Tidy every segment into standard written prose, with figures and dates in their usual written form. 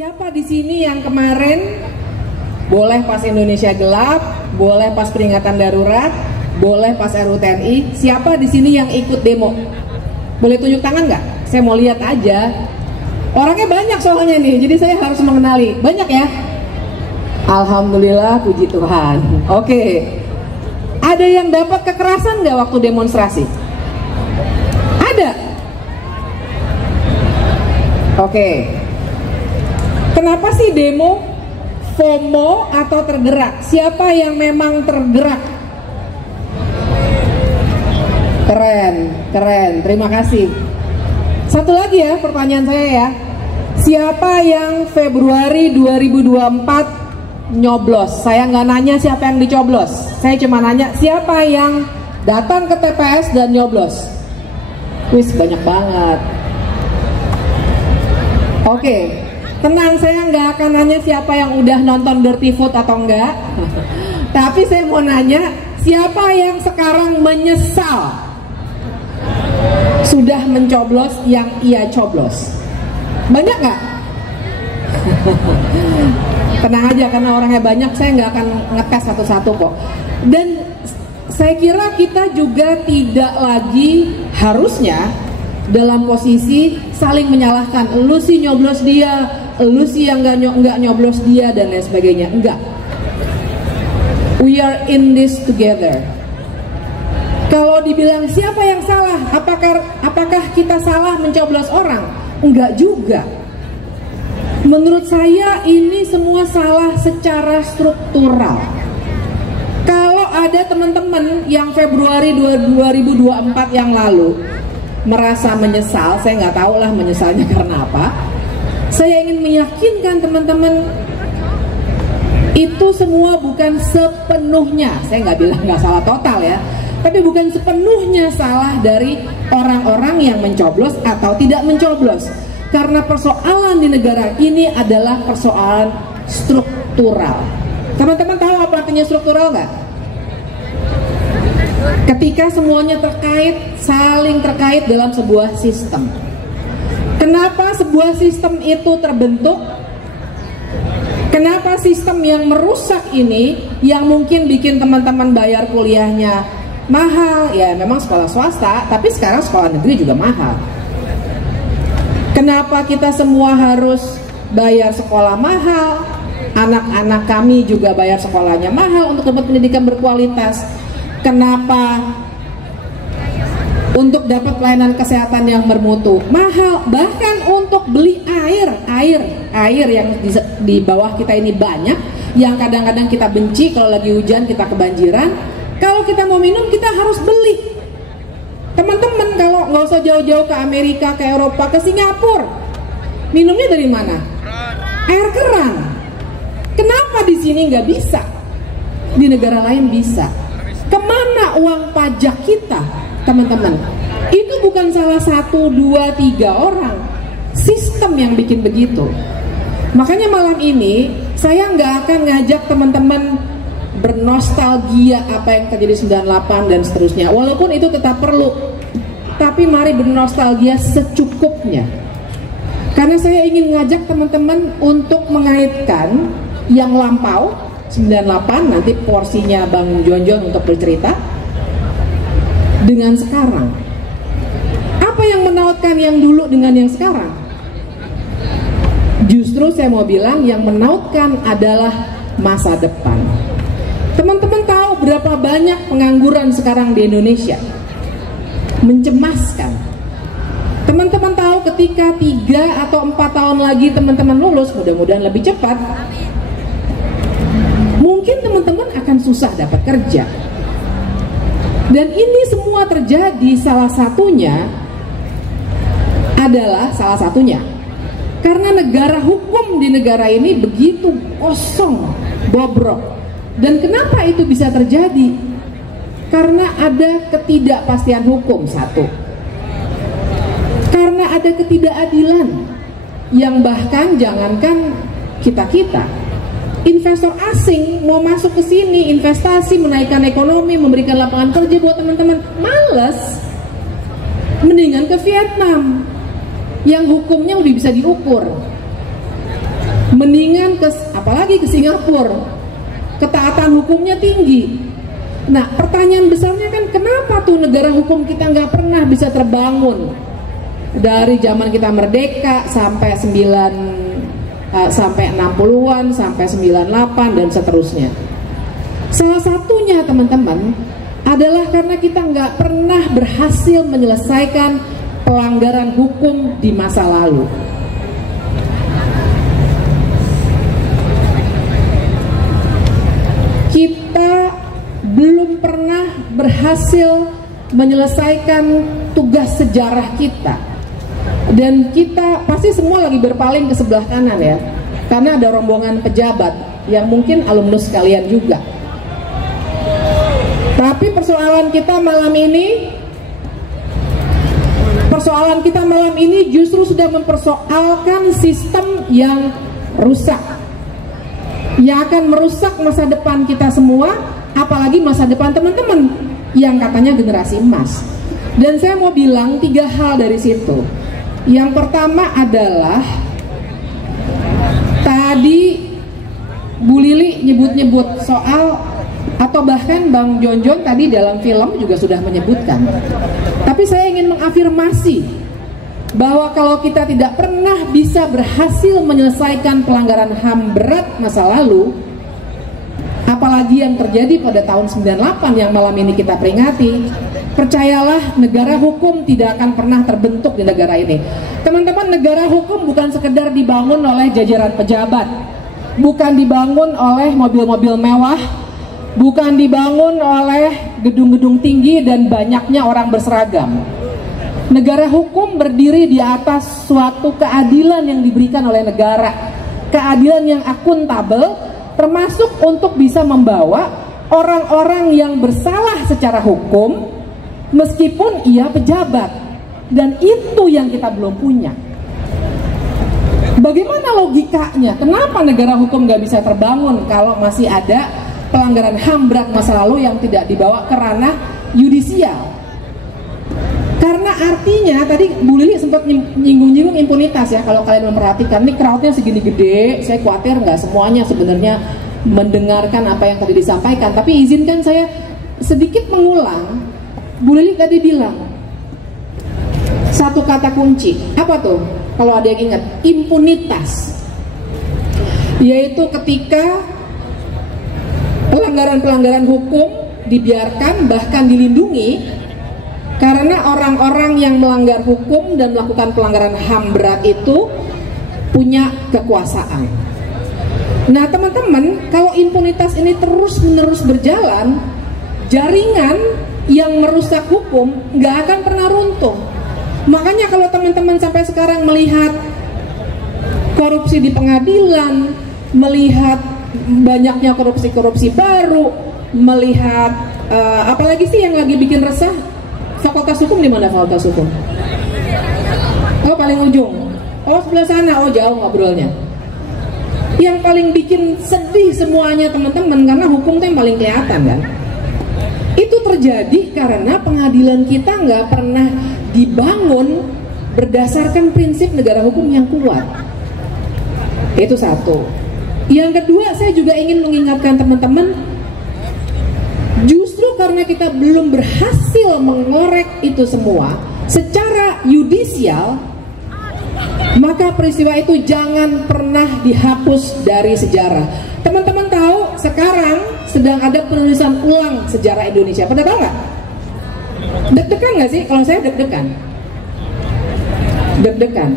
Siapa di sini yang kemarin boleh pas Indonesia gelap, boleh pas peringatan darurat, boleh pas RUTNI? Siapa di sini yang ikut demo? Boleh tunjuk tangan nggak? Saya mau lihat aja. Orangnya banyak soalnya nih, jadi saya harus mengenali. Banyak ya? Alhamdulillah, puji Tuhan. Oke. Ada yang dapat kekerasan nggak waktu demonstrasi? Ada. Oke. Kenapa sih demo? FOMO atau tergerak? Siapa yang memang tergerak? Keren, keren. Terima kasih. Satu lagi ya pertanyaan saya ya. Siapa yang Februari 2024 nyoblos? Saya nggak nanya siapa yang dicoblos. Saya cuma nanya siapa yang datang ke TPS dan nyoblos. Wis banyak banget. Oke. Tenang, saya nggak akan nanya siapa yang udah nonton Dirty Food atau enggak. Tapi saya mau nanya, siapa yang sekarang menyesal sudah mencoblos yang ia coblos? Banyak nggak? Tenang aja, karena orangnya banyak, saya nggak akan ngetes satu-satu kok. Dan saya kira kita juga tidak lagi harusnya dalam posisi saling menyalahkan. Lu sih nyoblos dia, lu sih yang nggak nyoblos dia, dan lain sebagainya. Enggak. We are in this together. Kalau dibilang siapa yang salah, apakah kita salah mencoblos orang? Enggak juga. Menurut saya ini semua salah secara struktural. Kalau ada teman-teman yang Februari 2024 yang lalu merasa menyesal, saya nggak tahu lah menyesalnya karena apa. Saya ingin meyakinkan teman-teman, itu semua bukan sepenuhnya, saya nggak bilang nggak salah total ya, tapi bukan sepenuhnya salah dari orang-orang yang mencoblos atau tidak mencoblos. Karena persoalan di negara ini adalah persoalan struktural. Teman-teman tahu apa artinya struktural nggak? Ketika semuanya terkait, saling terkait dalam sebuah sistem. Kenapa sebuah sistem itu terbentuk? Kenapa sistem yang merusak ini, yang mungkin bikin teman-teman bayar kuliahnya mahal, ya memang sekolah swasta, tapi sekarang sekolah negeri juga mahal. Kenapa kita semua harus bayar sekolah mahal? Anak-anak kami juga bayar sekolahnya mahal untuk dapat pendidikan berkualitas. Kenapa untuk dapat pelayanan kesehatan yang bermutu mahal? Bahkan untuk beli air yang di bawah kita ini banyak, yang kadang-kadang kita benci kalau lagi hujan kita kebanjiran. Kalau kita mau minum kita harus beli. Teman-teman, kalau nggak usah jauh-jauh ke Amerika, ke Eropa, ke Singapura, minumnya dari mana? Air keran. Kenapa di sini nggak bisa? Di negara lain bisa. Kemana uang pajak kita, teman-teman? Itu bukan salah satu, dua, tiga orang. Sistem yang bikin begitu. Makanya malam ini saya nggak akan ngajak teman-teman bernostalgia apa yang terjadi 98 dan seterusnya. Walaupun itu tetap perlu, tapi mari bernostalgia secukupnya. Karena saya ingin ngajak teman-teman untuk mengaitkan yang lampau 98, nanti porsinya Bang Jonjon untuk bercerita, dengan sekarang. Apa yang menautkan yang dulu dengan yang sekarang? Justru saya mau bilang yang menautkan adalah masa depan. Teman-teman tahu berapa banyak pengangguran sekarang di Indonesia? Mencemaskan. Teman-teman tahu ketika 3 atau 4 tahun lagi teman-teman lulus, mudah-mudahan lebih cepat, mungkin teman-teman akan susah dapat kerja. Dan ini semua terjadi salah satunya karena negara hukum di negara ini begitu kosong, bobrok. Dan kenapa itu bisa terjadi? Karena ada ketidakpastian hukum, satu. Karena ada ketidakadilan yang bahkan jangankan kita-kita, investor asing mau masuk ke sini, investasi, menaikkan ekonomi, memberikan lapangan kerja buat teman-teman, males. Mendingan ke Vietnam yang hukumnya udah bisa diukur. Mendingan apalagi ke Singapura, ketaatan hukumnya tinggi. Nah, pertanyaan besarnya kan, kenapa tuh negara hukum kita nggak pernah bisa terbangun dari zaman kita merdeka sampai 60-an, sampai 98 dan seterusnya. Salah satunya teman-teman adalah karena kita nggak pernah berhasil menyelesaikan pelanggaran hukum di masa lalu. Kita belum pernah berhasil menyelesaikan tugas sejarah kita. Dan kita pasti semua lagi berpaling ke sebelah kanan ya, karena ada rombongan pejabat yang mungkin alumnus kalian juga. Tapi persoalan kita malam ini justru sudah mempersoalkan sistem yang rusak, yang akan merusak masa depan kita semua, apalagi masa depan teman-teman yang katanya generasi emas. Dan saya mau bilang 3 hal dari situ. Yang pertama adalah tadi Bu Lili nyebut-nyebut soal, atau bahkan Bang Jonjon tadi dalam film juga sudah menyebutkan. Tapi saya ingin mengafirmasi bahwa kalau kita tidak pernah bisa berhasil menyelesaikan pelanggaran HAM berat masa lalu, apalagi yang terjadi pada tahun 98 yang malam ini kita peringati, percayalah negara hukum tidak akan pernah terbentuk di negara ini. Teman-teman, negara hukum bukan sekedar dibangun oleh jajaran pejabat, bukan dibangun oleh mobil-mobil mewah, bukan dibangun oleh gedung-gedung tinggi dan banyaknya orang berseragam. Negara hukum berdiri di atas suatu keadilan yang diberikan oleh negara, keadilan yang akuntabel, termasuk untuk bisa membawa orang-orang yang bersalah secara hukum meskipun ia pejabat. Dan itu yang kita belum punya. Bagaimana logikanya? Kenapa negara hukum nggak bisa terbangun kalau masih ada pelanggaran HAM berat masa lalu yang tidak dibawa ke ranah yudisial? Karena artinya tadi Bu Lili sempat nyinggung-nyinggung impunitas ya. Kalau kalian memperhatikan, nih crowdnya segini gede, saya khawatir nggak semuanya sebenarnya mendengarkan apa yang tadi disampaikan. Tapi izinkan saya sedikit mengulang. Bu Lili tadi bilang satu kata kunci, apa tuh? Kalau ada yang ingat, impunitas. Yaitu ketika pelanggaran-pelanggaran hukum dibiarkan, bahkan dilindungi, karena orang-orang yang melanggar hukum dan melakukan pelanggaran HAM berat itu punya kekuasaan. Nah teman-teman, kalau impunitas ini terus-menerus berjalan, jaringan yang merusak hukum nggak akan pernah runtuh. Makanya kalau teman-teman sampai sekarang melihat korupsi di pengadilan, melihat banyaknya korupsi-korupsi baru, melihat apalagi sih yang lagi bikin resah, fakultas hukum di mana fakultas hukum? Oh paling ujung, oh sebelah sana, oh jauh ngobrolnya. Yang paling bikin sedih semuanya teman-teman, karena hukum itu yang paling kelihatan kan. Itu terjadi karena pengadilan kita nggak pernah dibangun berdasarkan prinsip negara hukum yang kuat. Itu satu. Yang kedua, saya juga ingin mengingatkan teman-teman, justru karena kita belum berhasil mengorek itu semua secara yudisial, maka peristiwa itu jangan pernah dihapus dari sejarah. Teman-teman tahu sekarang sedang ada penulisan ulang sejarah Indonesia. Pada tahu nggak? Deg-degan nggak sih? Kalau saya deg-degan. Deg-degan.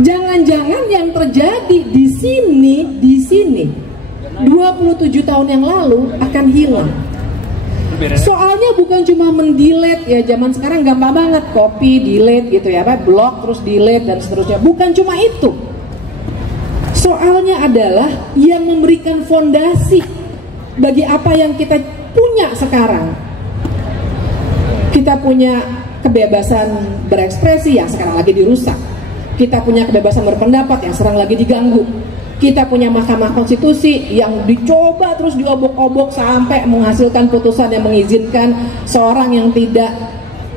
Jangan-jangan yang terjadi di sini 27 tahun yang lalu akan hilang. Soalnya bukan cuma mendelete ya, zaman sekarang gampang banget, copy, delete gitu ya, blok terus delete dan seterusnya. Bukan cuma itu. Soalnya adalah yang memberikan fondasi bagi apa yang kita punya sekarang. Kita punya kebebasan berekspresi yang sekarang lagi dirusak. Kita punya kebebasan berpendapat yang sekarang lagi diganggu. Kita punya Mahkamah Konstitusi yang dicoba terus diobok-obok sampai menghasilkan putusan yang mengizinkan seorang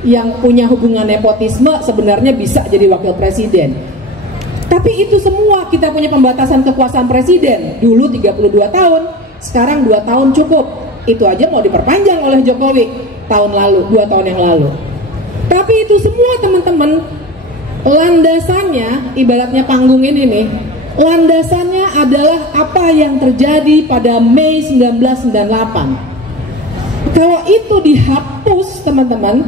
yang punya hubungan nepotisme sebenarnya bisa jadi wakil presiden. Tapi itu semua kita punya pembatasan kekuasaan presiden. Dulu 32 tahun, sekarang 2 tahun cukup. Itu aja mau diperpanjang oleh Jokowi tahun lalu, 2 tahun yang lalu. Tapi itu semua teman-teman, landasannya, ibaratnya panggung ini nih, landasannya adalah apa yang terjadi pada Mei 1998. Kalau itu dihapus teman-teman,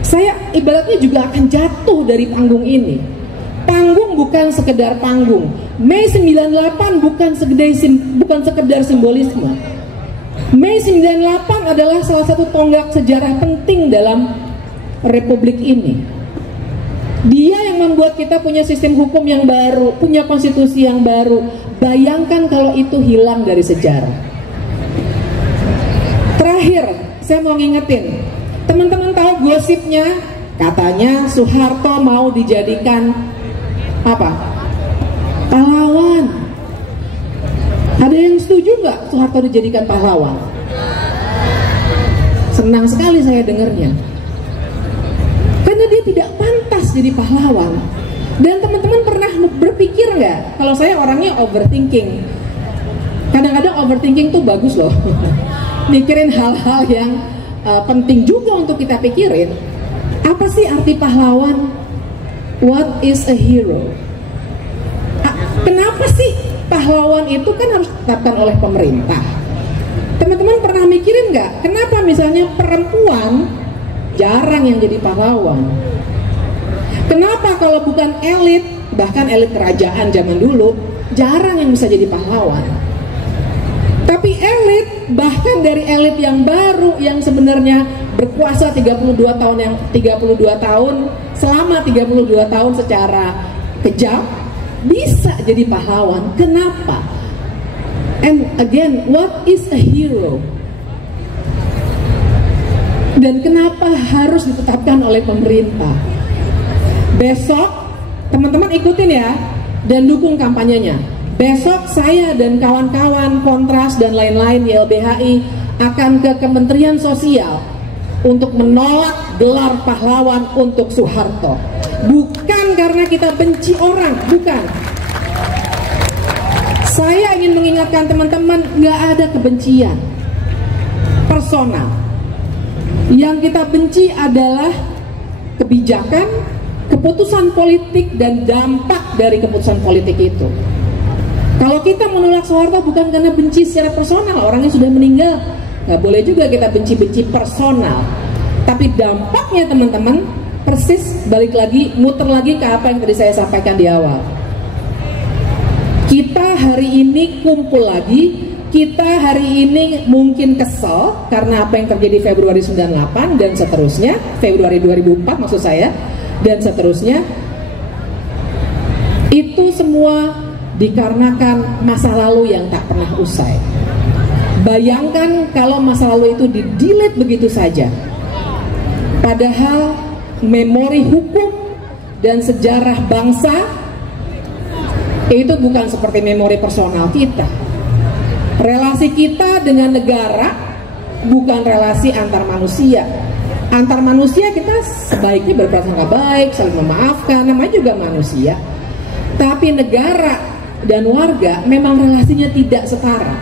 saya ibaratnya juga akan jatuh dari panggung ini. Panggung bukan sekedar panggung. Mei 98 bukan sekedar simbolisme. Mei 98 adalah salah satu tonggak sejarah penting dalam Republik ini. Dia yang membuat kita punya sistem hukum yang baru, punya konstitusi yang baru. Bayangkan kalau itu hilang dari sejarah. Terakhir, saya mau ngingetin, teman-teman tahu gosipnya, katanya Soeharto mau dijadikan apa? Pahlawan. Ada yang setuju nggak Soeharto dijadikan pahlawan? Senang sekali saya dengarnya. Karena dia tidak pantas jadi pahlawan. Dan teman-teman pernah berpikir nggak? Kalau saya orangnya overthinking. Kadang-kadang overthinking tuh bagus loh. Mikirin hal-hal yang penting juga untuk kita pikirin. Apa sih arti pahlawan? What is a hero? Kenapa sih pahlawan itu kan harus ditetapkan oleh pemerintah? Teman-teman pernah mikirin nggak? Kenapa misalnya perempuan jarang yang jadi pahlawan? Kenapa kalau bukan elit, bahkan elit kerajaan zaman dulu, jarang yang bisa jadi pahlawan? Tapi elit, bahkan dari elit yang baru yang sebenarnya berkuasa 32 tahun selama 32 tahun secara kejam bisa jadi pahlawan. Kenapa? And again, what is a hero? Dan kenapa harus ditetapkan oleh pemerintah? Besok teman-teman ikutin ya dan dukung kampanyenya. Besok saya dan kawan-kawan Kontras dan lain-lain YLBHI akan ke Kementerian Sosial untuk menolak gelar pahlawan untuk Soeharto. Bukan karena kita benci orang, bukan. Saya ingin mengingatkan teman-teman, nggak ada kebencian personal. Yang kita benci adalah kebijakan, keputusan politik, dan dampak dari keputusan politik itu. Kalau kita menolak Soeharto bukan karena benci secara personal, orangnya sudah meninggal. Nggak boleh juga kita benci-benci personal. Tapi dampaknya teman-teman persis balik lagi, muter lagi ke apa yang tadi saya sampaikan di awal. Kita hari ini kumpul lagi, kita hari ini mungkin kesel karena apa yang terjadi Februari 98 dan seterusnya, Februari 2004 maksud saya, dan seterusnya. Itu semua dikarenakan masa lalu yang tak pernah usai. Bayangkan kalau masa lalu itu di-delete begitu saja. Padahal memori hukum dan sejarah bangsa itu bukan seperti memori personal kita. Relasi kita dengan negara bukan relasi antar manusia. Antar manusia kita sebaiknya berprasangka baik, saling memaafkan, namanya juga manusia. Tapi negara dan warga memang relasinya tidak setara.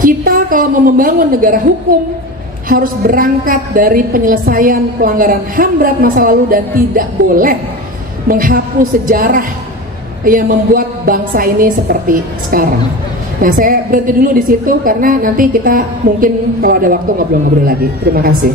Kita kalau mau membangun negara hukum harus berangkat dari penyelesaian pelanggaran HAM berat masa lalu dan tidak boleh menghapus sejarah yang membuat bangsa ini seperti sekarang. Nah, saya berhenti dulu di situ karena nanti kita mungkin kalau ada waktu ngobrol-ngobrol lagi. Terima kasih.